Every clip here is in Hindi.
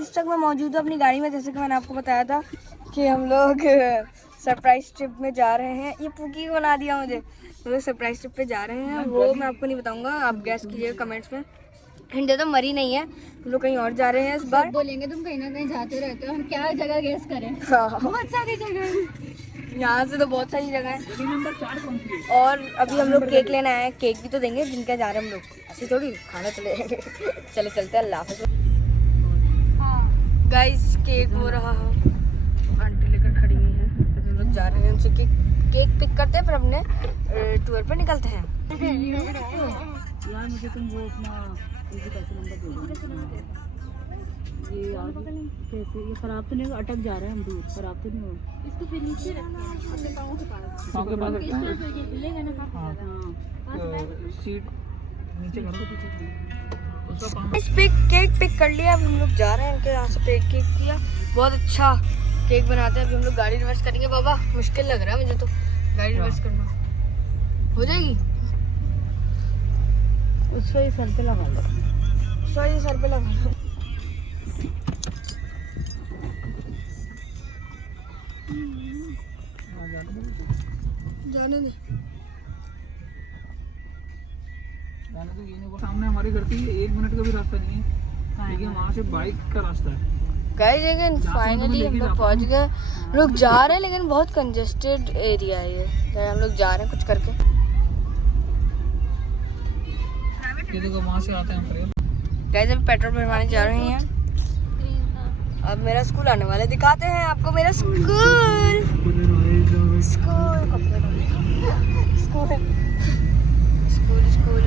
इस तक मैं मौजूद हूँ अपनी गाड़ी में। जैसे कि मैंने आपको बताया था कि हम लोग सरप्राइज ट्रिप में जा रहे हैं। ये पुकी बना दिया मुझे। हम लोग सरप्राइज ट्रिप पे जा रहे हैं, वो मैं आपको नहीं बताऊंगा, आप गैस कीजिएगा कमेंट्स में। हिंट दे तो मरी नहीं है, हम लोग कहीं और जा रहे हैं इस बार। बोलेंगे तुम कहीं ना कहीं जाते रहते हो, हम क्या जगह गैस करें। हाँ, बहुत सारी जगह यहाँ से तो बहुत सारी जगह है। और अभी हम लोग केक लेने आए हैं, केक भी तो देंगे जिनका जा रहे हैं हम लोग, ऐसे थोड़ी खाना चले जाएंगे। चले चलते हैं, अल्लाह हाफ़िज़। गाइस केक हो रहा है, आंटी लेकर खड़ी हुई है, हम लोग जा रहे हैं उनसे केक पिक करते हैं, फिर अपने टूर पर निकलते हैं। यार मुझे तुम वो अपना पैसे नंबर दो। ये कैसे ये खराब तो नहीं, अटक जा रहा है, हम दूर खराब तो नहीं हो। इसको फिर नीचे रखना अपने पाँव के पास मिलेगा ना। हाँ सीट नीचे करो। इस केक पिक कर लिया, अब हम लोग जा रहे हैं इनके यहाँ से। केक किया, बहुत अच्छा केक बनाते हैं। अभी हम लोग गाड़ी रिवर्स करेंगे। बाबा मुश्किल लग रहा है मुझे तो गाड़ी रिवर्स करना, हो जाएगी? उसको ही सर पे लगा लो, सॉरी सर पे लगा लो। जाने दे। सामने हमारे घर से 1 मिनट का भी रास्ता नहीं है, लेकिन वहाँ से बाइक का रास्ता है। गाइस लेकिन फाइनली हम लोग पहुँच गए। लोग जा रहे हैं लेकिन बहुत कंजेस्टेड एरिया है ये। हम लोग जा रहे हैं कुछ करके। ये देखो वहाँ से आते हैं। गाइस अभी पेट्रोल भरवाने जा रहे हैं। अब मेरा स्कूल आने वाला है, दिखाते हैं आपको मेरा स्कूल।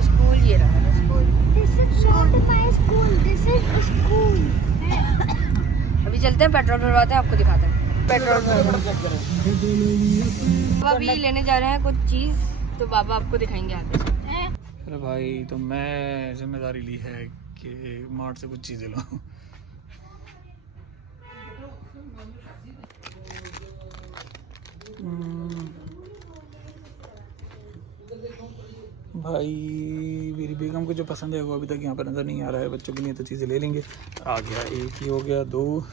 स्कूल ये रहा है स्कूल। अभी चलते हैं पेट्रोल भरवाते हैं, आपको दिखाते हैं पेट्रोल भरवा। अभी लेने जा रहे हैं कुछ चीज़, तो बाबा आपको दिखाएंगे आगे। अरे भाई तो मैं जिम्मेदारी ली है कि मार्ट से कुछ चीज़ें लाऊं। भाई मेरी बेगम को जो पसंद है वो अभी तक यहाँ पर नज़र नहीं आ रहा है। बच्चों के लिए तो चीज़ें ले लेंगे। आ गया, एक ही हो गया, 2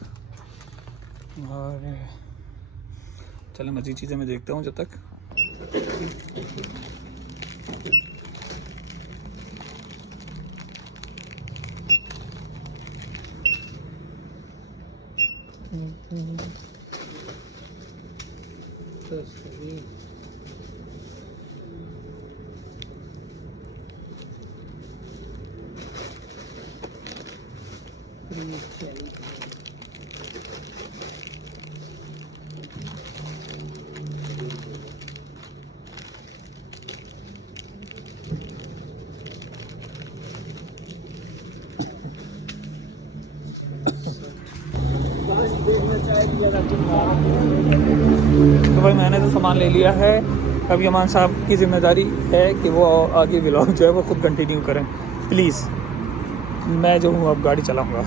और चलो मज़ीद चीज़ें मैं देखता हूँ जब तक। तो भाई मैंने तो सामान ले लिया है। अब यमान साहब की जिम्मेदारी है कि वो आगे व्लॉग जो है वो खुद कंटिन्यू करें प्लीज़। मैं जो हूँ अब गाड़ी चलाऊँगा।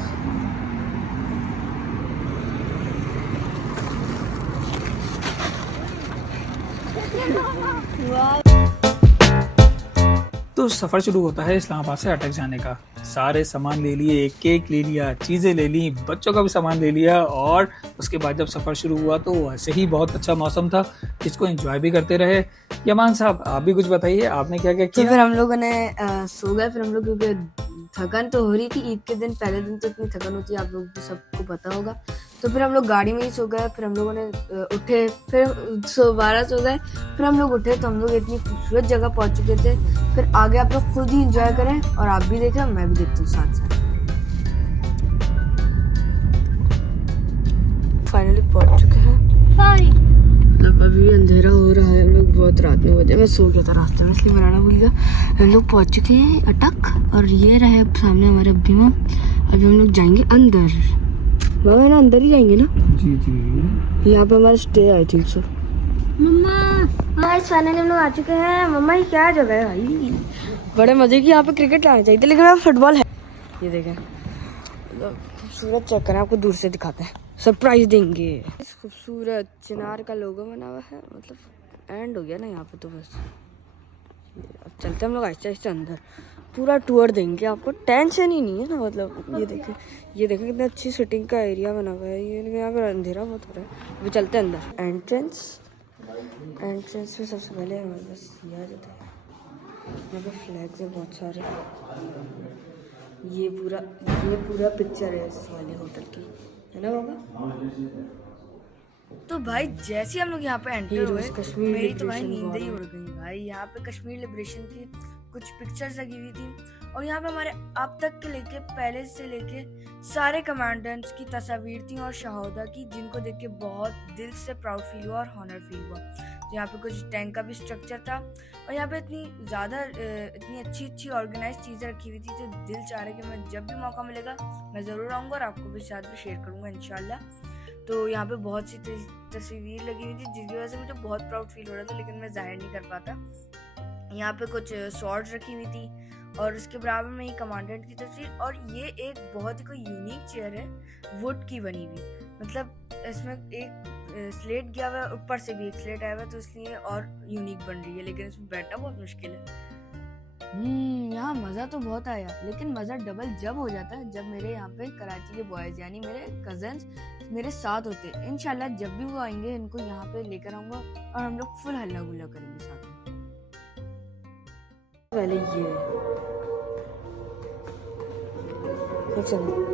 तो सफ़र शुरू होता है इस्लामाबाद से अटक जाने का। सारे सामान ले लिए, केक ले लिया, चीज़ें ले ली, बच्चों का भी सामान ले लिया। और उसके बाद जब सफ़र शुरू हुआ तो वैसे ही बहुत अच्छा मौसम था, जिसको एंजॉय भी करते रहे। यमान साहब आप भी कुछ बताइए, आपने क्या क्या किया? तो फिर हम लोगों ने सो गए। फिर हम लोग क्योंकि थकन तो हो रही थी, ईद के दिन पहले दिन तो इतनी थकन होती है, आप लोग भी सबको पता होगा। तो फिर हम लोग गाड़ी में ही सो गए। फिर हम लोगों ने उठे, फिर दोबारा सो गए। फिर हम लोग उठे तो हम लोग इतनी खूबसूरत जगह पहुंच चुके थे। फिर आगे आप लोग खुद ही एंजॉय करें और आप भी देखें, मैं भी देखती हूँ साथ साथ। फाइनली पहुंच चुके हैं। मतलब अभी अंधेरा हो रहा है, हम लोग बहुत रात में बजे, मैं सो गया था रास्ते में इसलिए बनाना भूल गया। हम लोग पहुंच चुके हैं अटक और ये रहे सामने हमारे अब्बी माँ। अभी हम लोग जाएंगे अंदर। मामा ना अंदर ही जाएंगे ना? जी जी, यहाँ पे हमारा स्टे आई थिंक सो। मम्मा फाइनली हम लोग आ चुके हैं। मम्मा ये क्या जगह है भाई, बड़े मजे की। यहाँ पे क्रिकेट लाना चाहिए था लेकिन यहाँ फुटबॉल है। ये देखें खूबसूरत, चेक करें, आपको दूर से दिखाते हैं, सरप्राइज देंगे। खूबसूरत चिनार का लोगो बना हुआ है, मतलब एंड हो गया ना यहाँ पे तो बस। अब चलते हैं हम लोग आहिस्ते आहिस्ते अंदर। पूरा टूर देंगे आपको, टेंशन ही नहीं है ना। मतलब ये देखें कितना अच्छी सिटिंग का एरिया बना हुआ है ये, लेकिन यहाँ पर अंधेरा बहुत हो रहा है। अभी चलते हैं अंदर। एंट्रेंस में सबसे पहले हमारे पास ये आ जाता है। यहाँ पे फ्लैग्स है बहुत सारे। ये पूरा पिक्चर है इस वाले होटल की, है ना बाबा। तो भाई जैसे हम लोग यहाँ पे एंटर हुए, मेरी तो भाई नींद ही उड़ गई भाई। यहाँ पे कश्मीर लिबरेशन की कुछ पिक्चर्स लगी हुई थी और यहाँ पे हमारे अब तक के लेके पहले से लेके सारे कमांडेंट्स की तस्वीर थी और शहादा की, जिनको देख के बहुत दिल से प्राउड फील हुआ और हॉनर फील हुआ। तो यहाँ पे कुछ टैंक का भी स्ट्रक्चर था और यहाँ पे इतनी अच्छी ऑर्गेनाइज चीज़ें रखी हुई थी, तो दिल चाह रहा है कि मैं जब भी मौका मिलेगा मैं ज़रूर आऊँगा और आपको भी साथ में शेयर करूँगा इंशाल्लाह। तो यहाँ पे बहुत सी तस्वीर लगी हुई थी जिसकी वजह से मुझे बहुत प्राउड फील हो रहा था, लेकिन मैं जाहिर नहीं कर पाता। यहाँ पे कुछ स्वॉर्ड्स रखी हुई थी और उसके बराबर में ही कमांडेंट की तस्वीर, और ये एक बहुत ही कोई यूनिक चेयर है, वुड की बनी हुई। मतलब इसमें एक स्लेट गया हुआ है, ऊपर से भी एक स्लेट आया हुआ है, तो इसलिए और यूनिक बन रही है, लेकिन इसमें बैठना बहुत मुश्किल है। यहाँ मज़ा तो बहुत आया, लेकिन मज़ा डबल जब हो जाता है जब मेरे यहाँ पे कराची के बॉयज़ यानी मेरे कजन्स मेरे साथ होते हैं। इंशाल्लाह जब भी वो आएंगे इनको यहाँ पे लेकर आऊँगा और हम लोग फुल हल्ला गुल्ला करेंगे साथ में। पहले ये चलो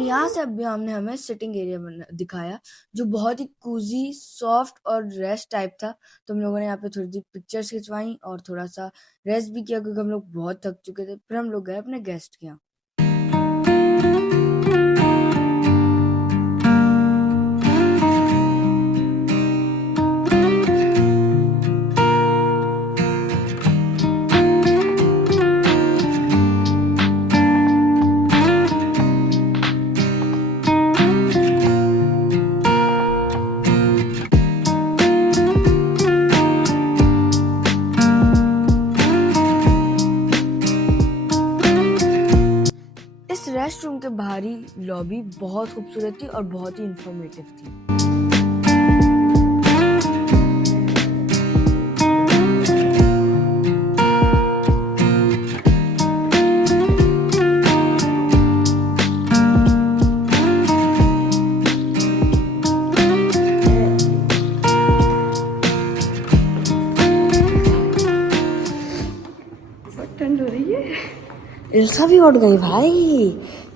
यहाँ से अभी हमने हमें सिटिंग एरिया दिखाया जो बहुत ही कूजी, सॉफ्ट और रेस्ट टाइप था। तो हम लोगों ने यहाँ पे थोड़ी सी पिक्चर्स खिंचवाई और थोड़ा सा रेस्ट भी किया क्योंकि हम लोग बहुत थक चुके थे। फिर हम लोग गए अपने गेस्ट के यहाँ। रेस्ट रूम के बाहरी लॉबी बहुत खूबसूरत थी और बहुत ही इंफॉर्मेटिव थी। ठंड हो रही है, इल्सा भी उठ गई भाई,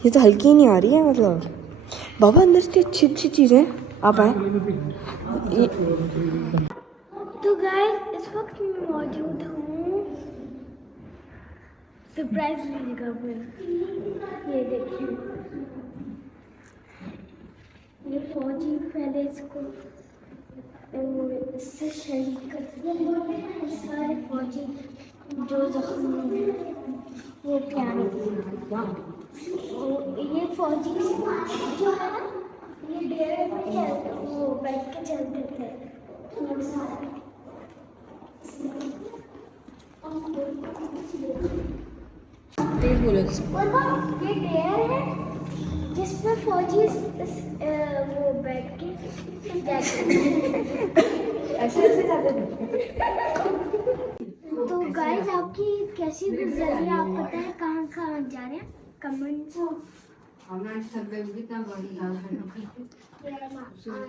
ये तो हल्की ही नहीं आ रही है। मतलब बाबा अंदर से अच्छी चीजें आप आए। तो गाइस इस वक्त मैं मौजूद हूँ सरप्राइज वाली जगह पर। ये देखिए, ये फौजी पहले इसको इससे शहीद कर दिया। सारे फौजी जो जख्मी हैं वो प्यारे, ये फौजी जो है ना, ये डेरे में चलते, वो बैठ के चलते थे। तेज बोलो। ये डेयर है जिसमें फौजी वो बैठ के ऐसे जाते थे। तो गाइस आपकी कैसी गुजरी, आप बताएं कहाँ जा रहे हैं कमेंट।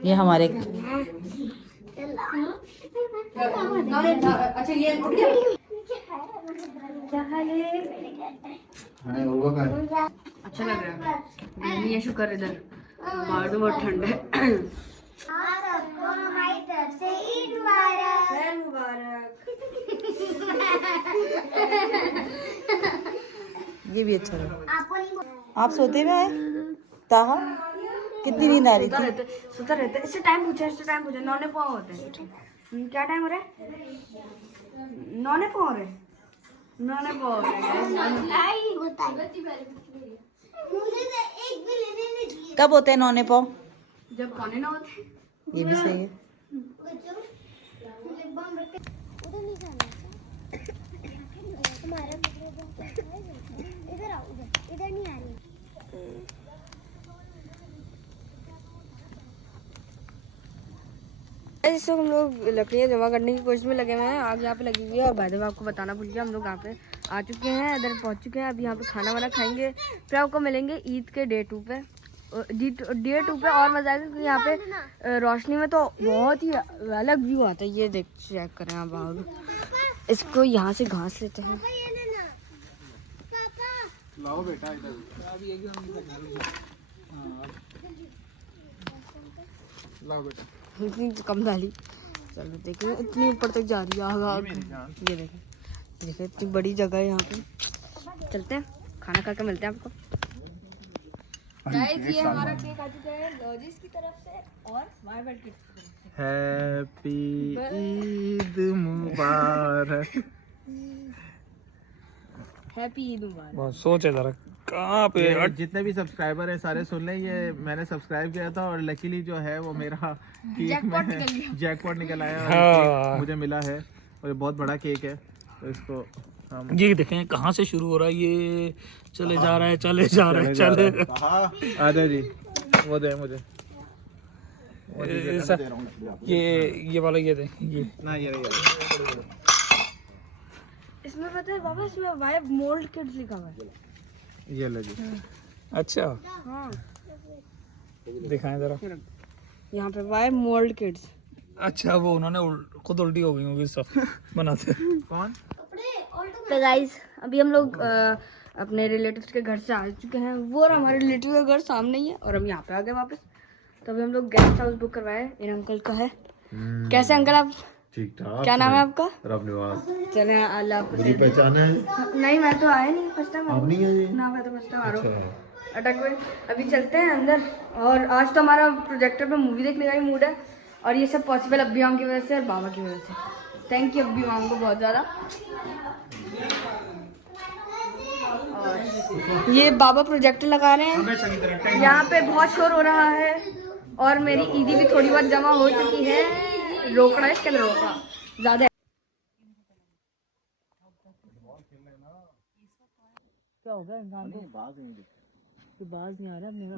ये हमारे अच्छा ये क्या हाल है? अच्छा लग रहा है, गर्मी है शुक्र, इधर बाहर तो बहुत ठंड है। सबको हमारी तरफ से ईद मुबारक। ये भी अच्छा लगा। आप सोते में आए ताहा, कितनी नींद आ रही थी? सोता रहता है। इससे टाइम पूछा 9 पाँव होते हैं। क्या टाइम हो रहा है? 9 पाँव हो रहे हैं। 9 पाँव हो रहे हैं। कब होते हैं 9 पाँव? जब 8:45 होते। ये भी सही है। उधर नहीं जाना हमारा इधर आओ इधर नहीं आ रही। इस हम लोग लकड़ियाँ जमा करने की कोशिश में लगे हुए हैं। आग यहाँ पे लगी हुई है और भाई साहब आपको बताना भूल गया, हम लोग यहाँ पे आ चुके हैं, इधर पहुँच चुके हैं। अभी यहाँ पे खाना वाना खाएंगे, फिर आपको मिलेंगे ईद के डे 2 पे। डे 2 पे और मजा आएगा क्योंकि यहाँ पे रोशनी में तो बहुत ही अलग व्यू आता है। ये देख चेक करें आप बाहर, इसको यहाँ से घास लेते हैं। लाओ बेटा इधर। लाओ बेटा। इतनी कम डाली, चलो देखिए इतनी ऊपर तक जा रही है आग। ये देखें, देखिए इतनी बड़ी जगह है यहाँ पे। चलते हैं, खाना खा के मिलते हैं आपको। गाइस ये हमारा केक आ चुका है लॉजिस की तरफ से और स्माइल की तरफ से। हैप्पी ईद मुबारक। हैप्पी ईद मुबारक। बहुत सोच है जरा कहाँ पे ये जितने भी सब्सक्राइबर हैं सारे सुन लें, ये मैंने सब्सक्राइब किया था और लकीली जो है वो मेरा केक में जैकपॉट निकल आया और केक मुझे मिला है और ये बहुत बड़ा केक है। तो इसको हम ये देखें कहाँ से शुरू हो रहा है, ये चले जा रहा है, चले जा रहा है, चले आजा जी वो दे मुझे। ऐसा ये वाला ये दे ये ना ये इसमें पता है बाबा, इसमें वाइब मोल्ड किड्स लिखा हुआ है। ये ले जी। अच्छा हाँ दिखाएं जरा। यहाँ पे वाइब मोल्ड किड्स। अच्छा वो उन्होंने खुद उल्टी हो गई होगी सब बनाते। कौन? तो गाइस अभी हम लोग अपने रिलेटिव्स के घर से आ चुके हैं। वो और हमारे रिलेटिव का घर सामने ही है और हम यहाँ पे आ गए वापस। तो अभी हम लोग गेस्ट हाउस बुक करवाए, इन अंकल का है। कैसे अंकल आप? ठीक ठाक। क्या नाम है आपका? रब निवास। चले अल्लाह मुझे पहचाना है? नहीं मैं तो आया नहीं, फर्स्ट टाइम आप नहीं है ये? ना, मैं तो फर्स्ट टाइम आ रहा हूँ अच्छा। अटक में। अभी चलते हैं अंदर और आज तो हमारा प्रोजेक्टर पे मूवी देखने का ही मूड है और ये सब पॉसिबल अब्बी माम की वजह से और बाबा की वजह से। थैंक यू अब्बी माम को बहुत ज़्यादा। और ये बाबा प्रोजेक्टर लगा रहे हैं, यहाँ पे बहुत शोर हो रहा है और मेरी ईदी भी थोड़ी बहुत जमा हो चुकी है। रोकड़ा इसके अंदर रोकड़ा ज़्यादा। क्या हो गया इंसान को? बाज नहीं आ रहा, मेरा